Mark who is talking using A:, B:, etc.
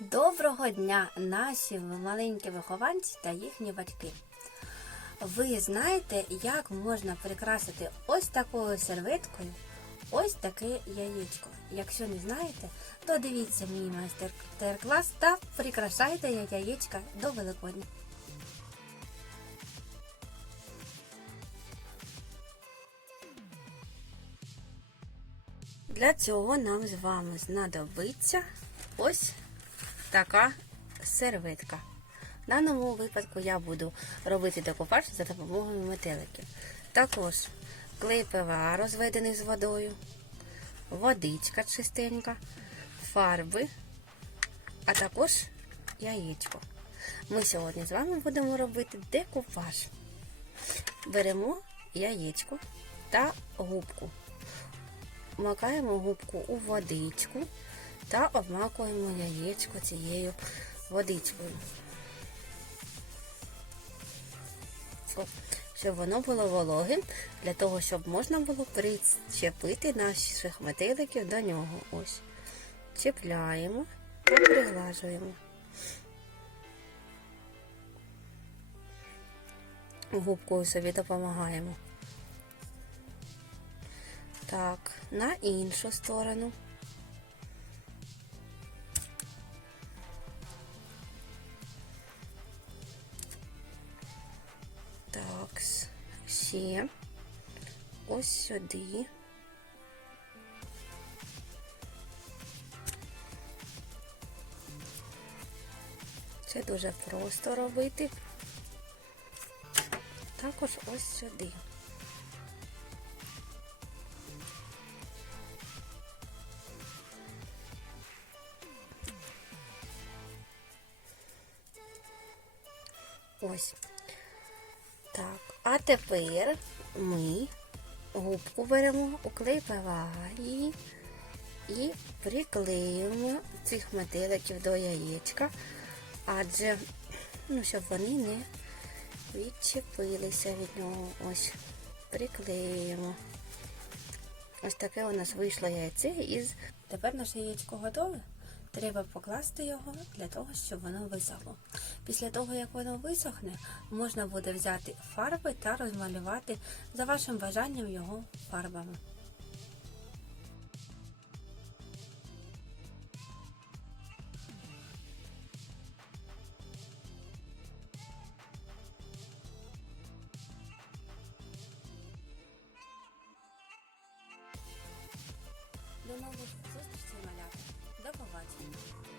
A: Доброго дня, наші маленькі вихованці та їхні батьки. Ви знаєте, як можна прикрасити ось такою серветкою ось таке яєчко. Якщо не знаєте, то дивіться мій майстер-клас та прикрашайте яєчка до Великодня. Для цього нам з вами знадобиться ось така серветка. В даному випадку я буду робити декупаж за допомогою метеликів. Також клей ПВА розведений з водою, водичка чистенька, фарби, а також яєчко. Ми сьогодні з вами будемо робити декупаж. Беремо яєчко та губку. Макаємо губку у водичку та обмакуємо яєчко цією водичкою. Щоб воно було вологим, для того, щоб можна було причепити наших метеликів до нього. Ось. Чіпляємо та приглажуємо. Губкою собі допомагаємо. Так, на іншу сторону. Так, ще ось сюди. Це дуже просто робити. Також ось сюди. Ось. Так, а тепер ми губку беремо, уклеїмо її і приклеїмо цих метеликів до яєчка, адже, ну, щоб вони не відчепилися від нього. Ось, приклеїмо. Ось таке у нас вийшло яйце із. Тепер наше яєчко готове. Треба покласти його для того, щоб воно висохло. Після того, як воно висохне, можна буде взяти фарби та розмалювати за вашим бажанням його фарбами. До нових до побачення.